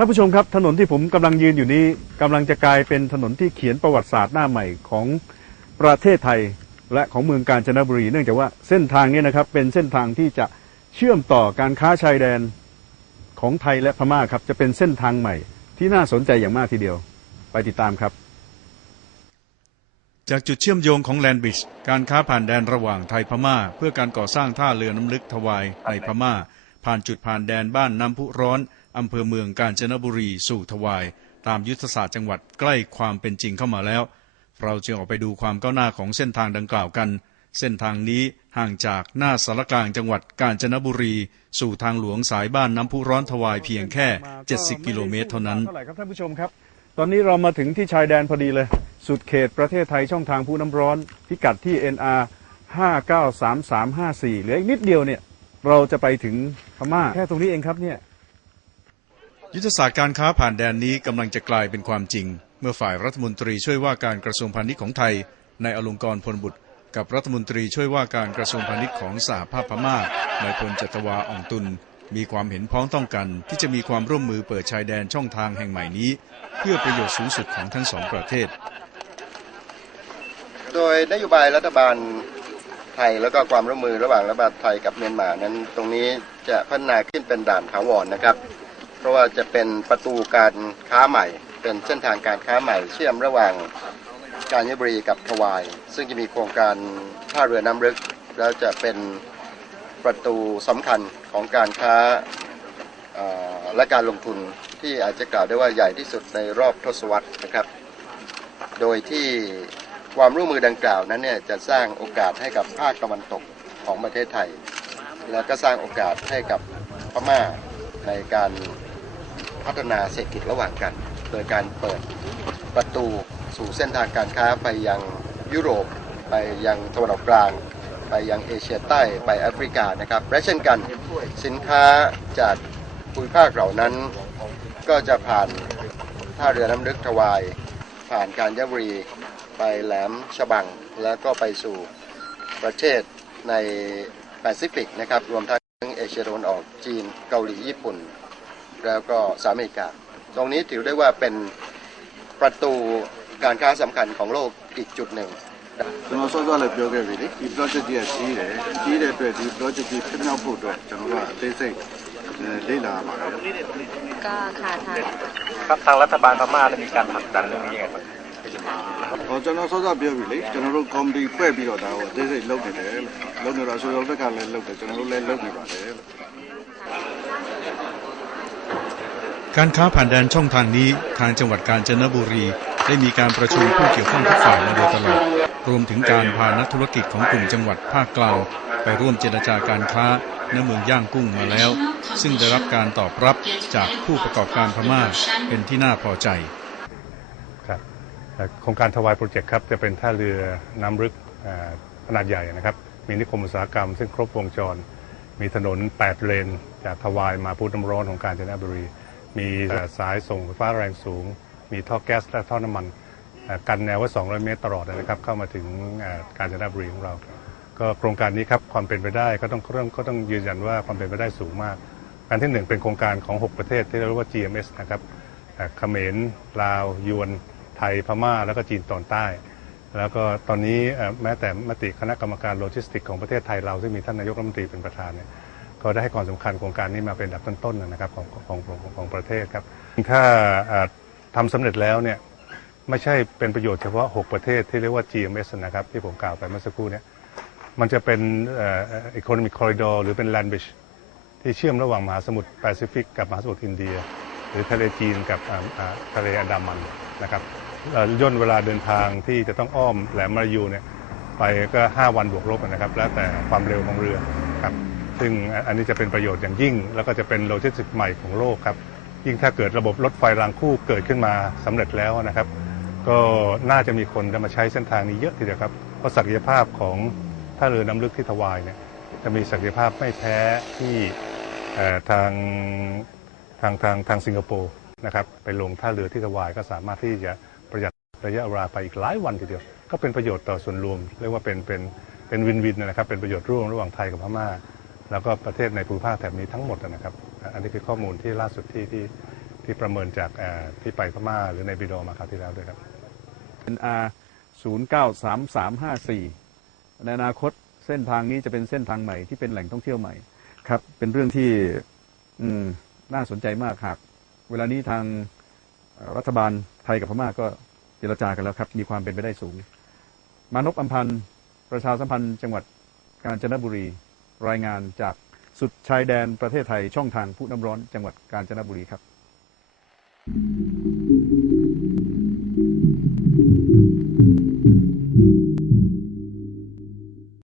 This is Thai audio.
ท่านผู้ชมครับถนนที่ผมกำลังยืนอยู่นี้กำลังจะกลายเป็นถนนที่เขียนประวัติศาสตร์หน้าใหม่ของประเทศไทยและของเมืองกาญจนบุรี เนื่องจากว่าเส้นทางนี้นะครับเป็นเส้นทางที่จะเชื่อมต่อการค้าชายแดนของไทยและพม่าครับจะเป็นเส้นทางใหม่ที่น่าสนใจอย่างมากทีเดียว ไปติดตามครับ จากจุดเชื่อมโยงของแลนบริดจ์การค้าผ่านแดนระหว่างไทยพม่า เพื่อการก่อสร้างท่าเรือน้ำลึกทวายในพม่า ผ่านจุดผ่านแดนบ้านน้ำพุร้อน อำเภอเมืองกาญจนบุรีสู่ทวาย ตามยุทธศาสตร์จังหวัดใกล้ความเป็นจริงเข้ามาแล้ว เราจึงออกไปดูความก้าวหน้าของเส้นทางดังกล่าวกัน เส้นทางนี้ห่างจากหน้าสารกลางจังหวัดกาญจนบุรี สู่ทางหลวงสายบ้านน้ำพุร้อนทวายเพียงแค่ 70 กิโลเมตรเท่านั้นเท่าไหร่ครับท่านผู้ชมครับตอนนี้เรามาถึงที่ชายแดนพอดีเลย สุดเขตประเทศไทยช่องทางผู้น้ำร้อน พิกัดที่ NR 593354เหลืออีกนิดเดียวเนี่ย เราจะไปถึงพม่าแค่ตรงนี้เองครับเนี่ย ยุทธศาสตร์การค้าผ่านแดนนี้กำลังจะกลายเป็นความจริง เมื่อฝ่ายรัฐมนตรีช่วยว่าการกระทรวงพาณิชย์ของไทยในอลงกรณ์พลบุตร กับรัฐมนตรีช่วยว่าการกระทรวงพาณิชย์ของสหภาพพม่านายพลจัตวาอ่องตุนมีความเห็นพ้องต้องกัน ที่จะมีความร่วมมือเปิดชายแดนช่องทางแห่งใหม่นี้ เพื่อประโยชน์สูงสุดของทั้งสองประเทศ โดยนโยบายรัฐบาลไทยแล้วก็ความร่วมมือระหว่างรัฐบาลไทยกับเมียนมานั้นตรงนี้จะพัฒนาขึ้นเป็นด่านถาวรนะครับ เพราะว่าจะเป็นประตูการค้าใหม่ เป็นเส้นทางการค้าใหม่ เชื่อมระหว่างกาญจนบุรีกับทวาย ซึ่งจะมีโครงการท่าเรือน้ำลึก แล้วจะเป็นประตูสำคัญของการค้าและการลงทุนที่อาจจะกล่าวได้ว่าใหญ่ที่สุดในรอบทศวรรษนะครับ โดยที่ความร่วมมือดังกล่าวนั้นเนี่ยจะสร้างโอกาสให้กับภาคตะวันตกของประเทศไทย แล้วก็สร้างโอกาสให้กับพม่าในการ พัฒนาเศรษฐกิจระหว่างกัน โดยการเปิดประตูสู่เส้นทางการค้าไปยังยุโรป ไปยังตะวันออกกลาง ไปยังเอเชียใต้ไปแอฟริกานะครับและเช่นกันสินค้าจากภูมิภาคเหล่านั้น ก็จะผ่านท่าเรือน้ำลึกทวาย ผ่านกาญจนบุรีไปแหลมฉบัง แล้วก็ไปสู่ประเทศในแปซิฟิกนะครับรวมทั้งเอเชียตะวันออกจีนเกาหลีญี่ปุ่น แล้วก็สหรัฐอเมริกา ตรงนี้ถือได้ว่าเป็นประตูการค้าสำคัญของโลกอีกจุดหนึ่ง ကျွန်တော်စောစောလည်းပြောခဲ့ပြီလေဒီ project ကြီးကကြီးတယ်ကြီးတဲ့အတွက်ဒီ project ကြီးဖြစ်မြောက်ဖို့အတွက်ကျွန်တော်တို့ကအသေးစိတ်အဲလေ့လာရပါတယ် ก็ค่ะทาง ครับทางรัฐบาลพม่าได้มีการผลักดันเรื่องนี้ยังไงบ้าง ဟောကျွန်တော်စောစောပြောပြီလေကျွန်တော်တို့ committee ဖွဲ့ပြီးတော့ဒါကိုအသေးစိတ်လုပ်နေတယ်လို့လုပ်နေတော့ဆိုတော့ဘက်ကလည်းလုပ်တယ်ကျွန်တော်တို့လည်းလုပ်နေပါတယ်လို့ การค้าผ่านแดนช่องทางนี้ ทางจังหวัดกาญจนบุรี ได้มีการประชุมผู้เกี่ยวข้องทุกฝ่ายมาโดยตลอด รวมถึงการพานักธุรกิจของกลุ่มจังหวัดภาคกลางไปร่วมเจรจาการค้าณเมืองย่างกุ้งมาแล้ว ซึ่งได้รับการตอบรับจากผู้ประกอบการพม่าเป็นที่น่าพอใจครับโครงการทวายโปรเจกต์ครับจะเป็นท่าเรือน้ำลึกขนาดใหญ่นะครับ มีนิคมอุตสาหกรรม ซึ่งครบวงจร มีถนน 8 เลน จากทวายมาพุทธน้ำร้อนของกาญจนบุรี มีสายส่งไฟฟ้าแรงสูง มีท่อแก๊สและท่อน้ำมัน กันแนวไว้ 200 เมตรตลอดนะครับเข้ามาถึงกาญจนบุรีของเรา ก็โครงการนี้ครับความเป็นไปได้ก็ต้องเริ่มก็ต้องยืนยันว่าความเป็นไปได้สูงมากการที่หนึ่งเป็นโครงการของ 6 ประเทศที่เรียกว่า GMS นะครับเขมรลาวยวน ไทย พม่า แล้วก็จีนตอนใต้ แล้วก็ตอนนี้แม้แต่มติคณะกรรมการโลจิสติก ของประเทศไทยเราซึ่งมีท่านนายกรัฐมนตรีเป็นประธานเนี่ย ก็ได้ให้ความสำคัญโครงการนี้มาเป็นอันดับต้นๆนะครับของของของของของประเทศครับ ถ้าเอ่อทำสำเร็จแล้วเนี่ยไม่ใช่เป็นประโยชน์เฉพาะ 6 ประเทศที่เรียกว่า GMS นะครับที่ผมกล่าวไปเมื่อสักครู่เนี่ยมันจะเป็นอ่อ economic corridor หรือเป็น land bridge ที่เชื่อมระหว่างมหาสมุทรแปซิฟิกกับมหาสมุทรอินเดีย หรือทะเลจีนกับทะเลอันดามันนะครับย่นเวลาเดินทางที่จะต้องอ้อมแหลมมาลายูเนี่ยไปก็ 5 วันบวกลบนะครับ แล้วแต่ความเร็วของเรือครับ ซึ่งอันนี้จะเป็นประโยชน์อย่างยิ่ง แล้วก็จะเป็นโลจิสติกใหม่ของโลกครับ ยิ่งถ้าเกิดระบบรถไฟรางคู่เกิดขึ้นมาสำเร็จแล้วนะครับ ก็น่าจะมีคนจะมาใช้เส้นทางนี้เยอะทีเดียวครับ เพราะศักยภาพของท่าเรือน้ำลึกที่ทวายเนี่ยจะมีศักยภาพไม่แพ้ที่ทางทางทางทางสิงคโปร์นะครับไปลงท่าเรือที่ทวายก็สามารถที่จะประหยัดระยะเวลาไปอีกหลายวันทีเดียว ก็เป็นประโยชน์ต่อส่วนรวม เรียกว่าเป็นเป็นเป็นวินวินนะครับเป็นประโยชน์ร่วมระหว่างไทยกับพม่า แล้วก็ประเทศในภูมิภาคแถบนี้ทั้งหมดนะครับ อันนี้คือข้อมูลที่ล่าสุดที่ที่ที่ประเมินจากที่ไปพม่าหรือในบิโดมาคราวที่แล้วด้วยครับเป็น R 0 9 3 3 5 4 ในอนาคตเส้นทางนี้จะเป็นเส้นทางใหม่ที่เป็นแหล่งท่องเที่ยวใหม่ครับ เป็นเรื่องที่น่าสนใจมากหากเวลานี้ทางรัฐบาลไทยกับพม่าก็เจรจากันแล้วครับ มีความเป็นไปได้สูง มานพอัมพันธ์ประชาสัมพันธ์จังหวัดกาญจนบุรี รายงานจากสุดชายแดนประเทศไทยช่องทางผู้น้ำร้อนจังหวัดกาญจนบุรีครับ Thank you.